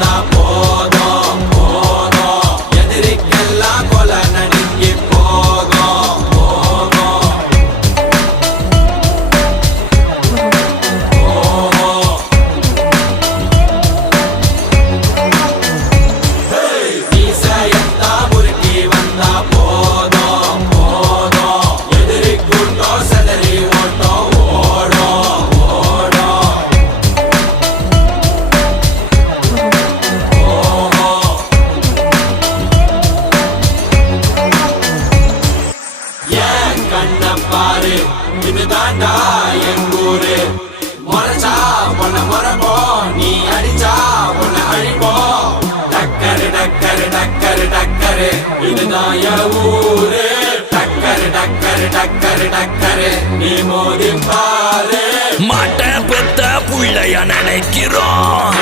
வந்தா போதும் போதும் எதிரிக்கெல்லாம் கொலை நடுங்கி போகும் போகும் மீசையத்தா முறுக்கி வந்தா போதும் போதும் எதிரி கூட்டம் செதறி ஓட்டம் ஓடும் ஓடும் ஏன் கண்ண பாரு இதுதாண்டா எங்கூரு முறைச்சா உன்னை முறைப்போம் நீ அடிச்சா உன்னை அழிப்போம் டக்கரு டக்கரு டக்கரு டக்கரு இதுதான் என் ஊரு டக்கரு டக்கரு டக்கரு டக்கரு நீ மோதி பாரு மாட்ட பெத்த புள்ளைய நினைக்கிறோம்.